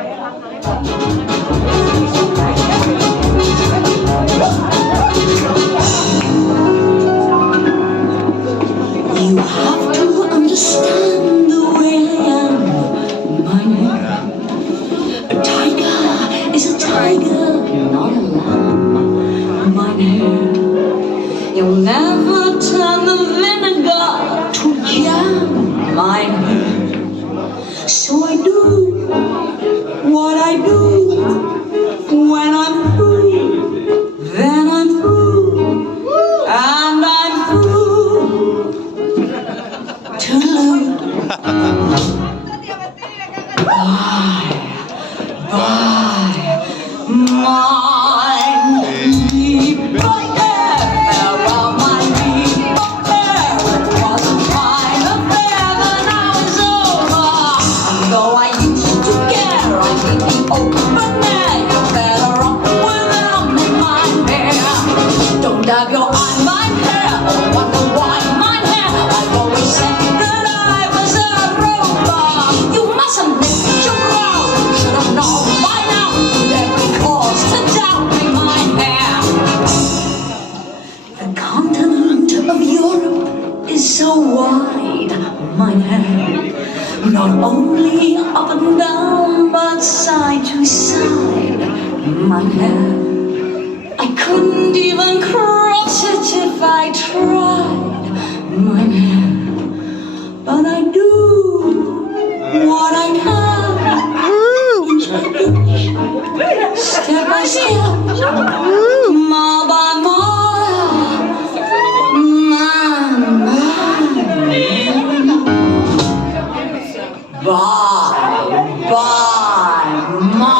You have to understand the way I am, my man. A tiger is a tiger, not a lamb, my man. You'll never turn the vinegar to jam, my man. So I do what I do. When I'm through, then I'm through, and I'm through. Toodaloo. Bye, my little bear. Farewell, my little bear. It was a fine affair, but now it's over. And though I used to care, I think the open air. You're better off without me, my hair. Don't dab your eye, my hair, or wonder why my hair. I've always said that I was a rover. You mustn't make your growl. Should have known by now. With every cause to doubt me, my hair. The continent of Europe is so wide, my hair. Not only up and down, but side to side, my hair. I couldn't even cross it if I tried, my hair. But I do what I can, inch by inch, step by step, mile by mile, man. Bye, my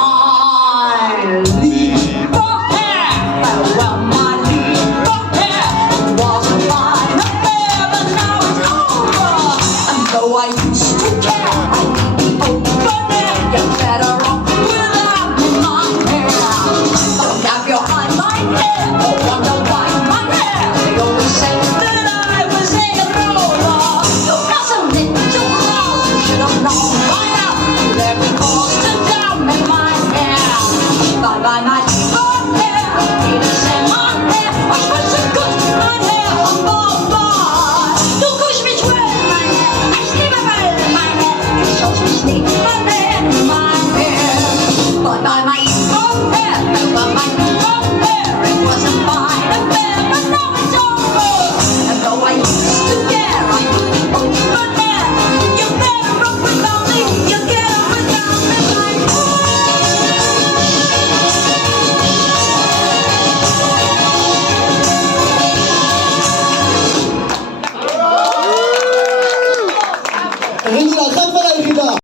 little hair. Farewell, my little hair. It was a fine affair, but now it's over. And though I used to care, I think the open air. You're better off without me, my hair. Don't dab your eye, my hair, or wonder why my hair. They always say that I was a roller. You mustn't knit your brow. You should have known by now. Every cause